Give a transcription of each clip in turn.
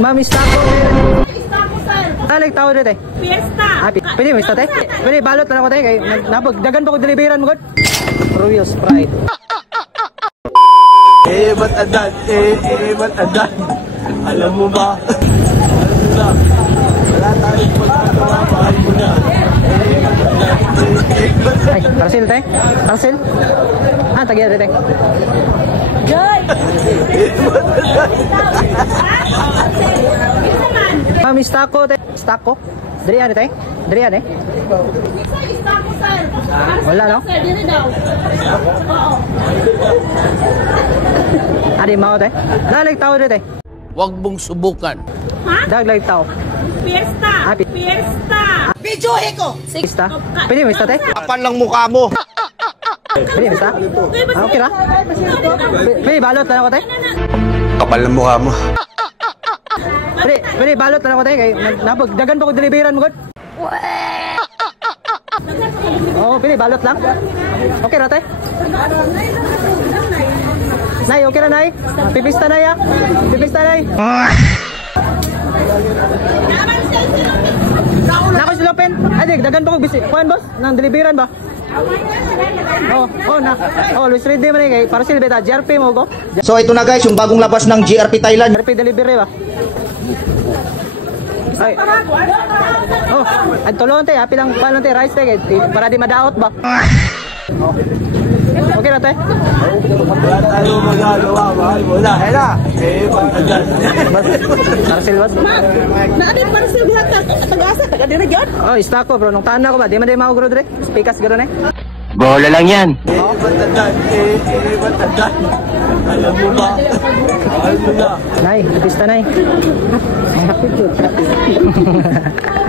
Mami, taco. Taco, sir. Alag tao dito eh. Fiesta. Pwede mo istate? Pwede balot na ako tayo kay napagdagan pa ko deliveran mo god. Royal Sprite. Ba't adan? Ba't adan? Alam mo ba? Wala tayong pagkakawa, mahal mo na. Ay, parcel tayo? Parcel? Ah, tagya dito eh. Joy. Mami, taco tayo. Taco? Dari ano tayo? Dari ano eh? Taco, sir. Wala no? Sir, dito daw. Oo. Adi mau tayo? Dalag tao dito eh. Huwag mong subukan. Ha? Dalag tao. Fiesta. Fiesta. Videohe ko! Ista? Pwede mo istate? Kapan lang mukha mo. Pwede mo ista? Ah, okay na? Pwede balot na ako tayo? Kapal lang mukha mo. Pwede balot na ako tayo kay napagdagan pa ko deliveran mo god. Oo, pwede balot lang. Okay na tayo? Nay, okay na nay? Pipista na ya? Pipista na Nako si Lopen. Ay, dagan pa ko bisi. Kuan boss, nang deliveran ba? Luis ready man kay para sila beta JRP mo go. So ito na guys, yung bagong labas ng GRP Thailand. JRP delivery ba? Ay. Oh, ang tulon tayo, happy lang pa lang tayo, rice tayo, para di madaot ba? Oh. Okay na tayo? Wala tayong magagawa, mahal mo na. Hela! Ba't adan? Parcel boss? Naabit parcel buhat ka. Pag-asa, taga-dira yun? Oh, stock ko bro, nung tahan ko ba? Di man din maugro dire? Speakers gano'n eh? Bola lang yan. Ba't adan? Ba't adan? Alam mo ba? Mahal mo na. Nay, artista nay. Ang hapit yun.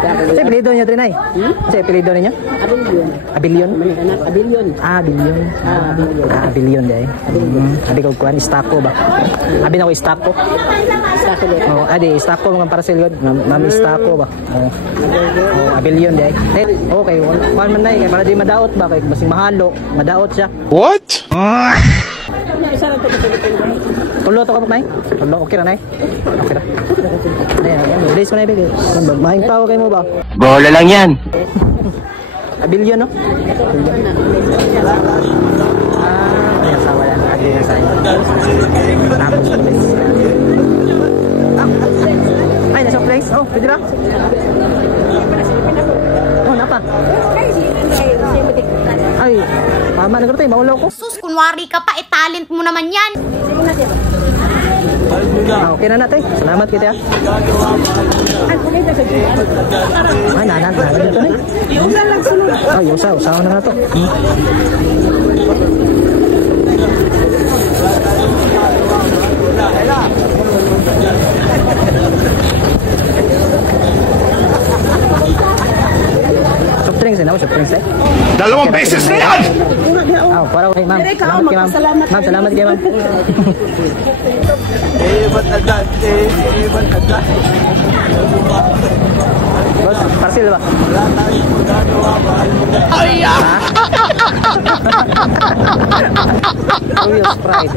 Sa apelido niya rin nay? Sa apelido niya? Abilion. Abilion? Ah, Abilion. Abilion dahil. Abi ko kuhan, istako ba? Abi na ko istako. Istako ba? Oo, adi, istako mga parcel yun. Mami istako ba? Oo. Abilion dahil. Okay, kuhan man nay, para di madaot ba? Kaya masing mahalo, madaot siya. What? Tulo to ka nay? Tulo, okay na nay? Okay na. Release mo na ibig. Mahing tao kayo mo ba? Bola lang yan. Abilion no? Ay, asawa yan. Adi na sa'yo. Tapos place. Ay, nasa place? Oh, pwede ba? Oh, napa? Ay, mama na tayo, maulaw ko. Sus, kunwari ka pa, talent mo naman yan. Okay na natin. Salamat kita. Ay, nanan dito na. Usa lang sunod. Ay, usaw na to. Soft drinks eh, soft drinks eh. Dalawang beses na yan! Para kay ma'am. Ma'am, salamat kay ma'am. Ba't adan? Ba't adan? Boss, parcel ba? Wala tayong magagawa, mahal mo na. Ay, Royal Sprite.